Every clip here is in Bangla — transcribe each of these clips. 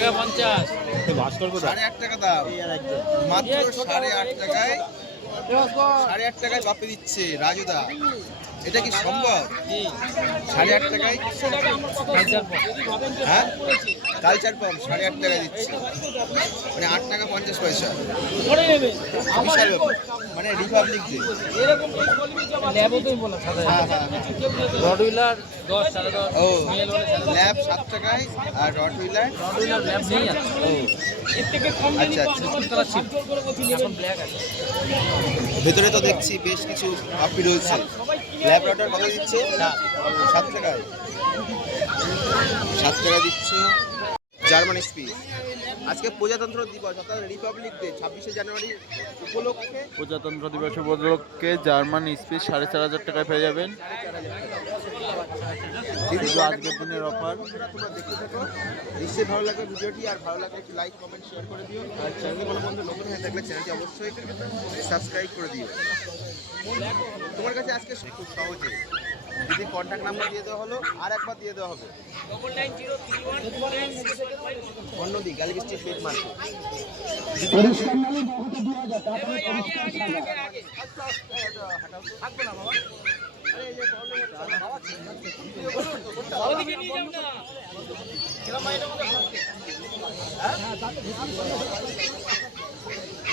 টাকা পঞ্চাশ। ভাস্কর কোথায়? সাড়ে আট টাকা দাম। মাত্র সাড়ে আট টাকায় সাড়ে আট টাকায় বাপে দিচ্ছে রাজুদা। এটা কি সম্ভব? সাড়ে আট টাকায়? হ্যাঁ? কালচার পাম্প সাড়ে আট টাকায় দিচ্ছে। মানে আট টাকা পঞ্চাশ পয়সা। মানে রিপাবলিক ডে হ্যাঁ হ্যাঁ দশ সাড়ে দশ। ও ল্যাব সাত টাকায় আর রট হুইলার ল্যাব নেই আচ্ছা আচ্ছা। ভেতরে তো দেখছি বেশ কিছু আপি রয়েছে ল্যাব রটার কত দিচ্ছে? সাত। টাকায় সাত টাকা দিচ্ছে। জার্মান স্পিচ আজকে প্রজাতন্ত্র দিবস অর্থাৎ রিপাবলিক ডে ছাব্বিশে জানুয়ারি উপলক্ষে। প্রজাতন্ত্র দিবস উপলক্ষে জার্মান স্পিচ সাড়ে চার হাজার টাকায় পেয়ে যাবেন। আজকের দিনের অফার তোমরা দেখতে থাকো। নিশ্চয়ই ভালো লাগবে ভিডিওটি আর ভালো লাগলে একটু লাইক কমেন্ট শেয়ার করে দিও। আর চ্যানেলে কোনো বন্ধু নতুন হয়ে থাকলে চ্যানেলটি অবশ্যই সাবস্ক্রাইব করে দিও। তোমার কাছে আজকে খুব সহজে। যদি কন্ট্যাক্ট নাম্বার দিয়ে দেওয়া হলো আর একবার দিয়ে দেওয়া হবে। অন্যদিক গ্যালারি স্ট্রিট পেট মার্কেট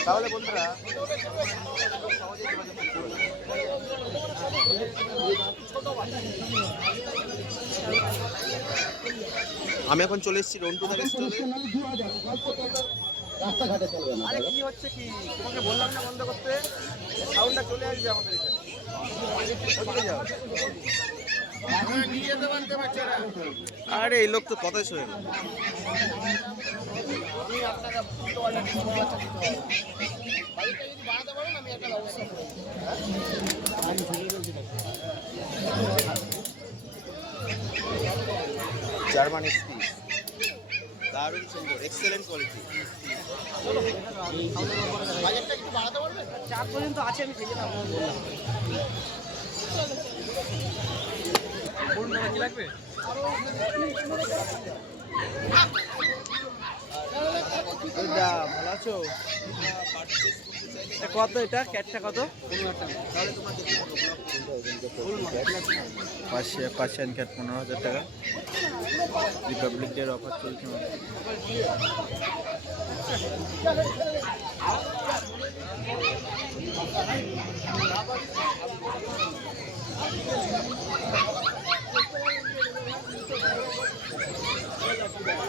তাহলে বন্ধুরা আমি এখন চলে এসেছি রন্টু দার স্টলে আরে কি হচ্ছে কি? তোমাকে বললাম না বন্ধ করতে। সাউন্ডটা চলে আসবে আমাদের এখানে। যাও। আরে এই লোক তো কথাই শোনে না। German speech. দারুণ সুন্দর এক্সেলেন্ট কোয়ালিটি চার পর্যন্ত আছে আমি সেই জন্য বললাম কি লাগবে? ভালো আছো? এটা কত এটা? ক্যাটটা কত? পাশে পার্সিয়ান ক্যাট পনেরো হাজার টাকা। রিপাবলিক ডের অফার চলছে।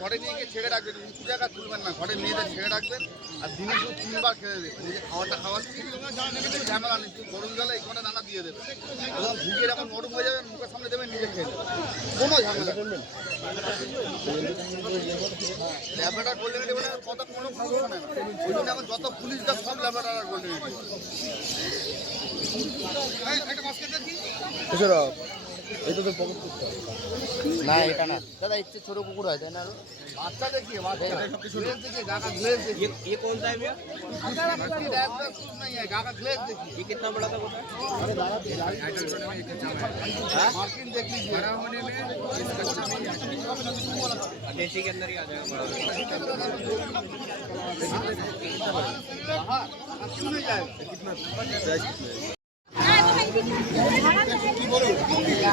ঘরে নিয়ে গিয়ে ছেড়ে রাখবেন উঁচু জায়গা তুলবেন না ঘরে মেয়েদের ছেড়ে রাখবেন, আর দিনে শুধু তিনবার খেতে দেবেন কিছু ঝামেলা নেই গরম জলে এই দানা দিয়ে দেবেন ভিজিয়ে এরকম নরম হয়ে যাবেন মুখের সামনে দেবেন, নিজে খেয়ে কোনো ঝামেলা নেই। ল্যাবরেটর গোল্ডেন কথা কোনো খবর না ওই জন্য যত পুলিশটা সব ল্যাবরেটর আর গোল্ডেন রিট্রিভার একটা বাস্কেট দেখি না এটা না দাদা ইচ্ছে ছোট কুকুর হয় তাই না আরো বাচ্চা দেখিয়ে বাচ্চা গ্লেজ দেখিয়ে গাকা গ্লেজ দেখিয়ে ये कौन सा है भैया नहीं है गाका ग्लेज देखिए ये कितना बड़ा था बोला मार्किन देख लीजिए बड़ा होने में देसी के अंदर ही आ जाएगा बड़ा क्यों नहीं जाएगा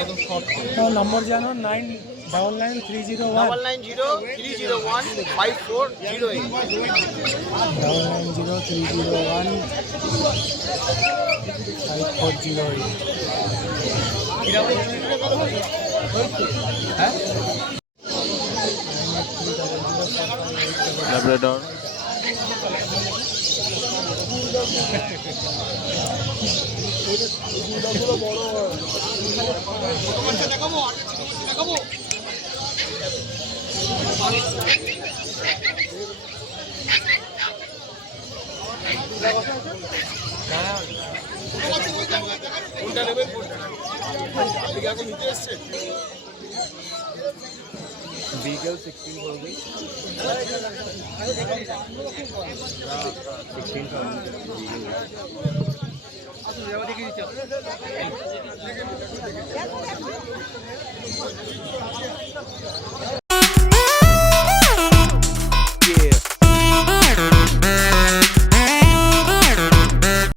নম্বর জানো nine double nine three zero one. Double nine zero three zero one five four zero eight. Double nine zero three zero one five four zero eight. Labrador কোনটা নেবেন কোনটা আপনি কি এখন নিতে এসছেন बीगल सिक्सटीन थाउजेंड सिक्सटीन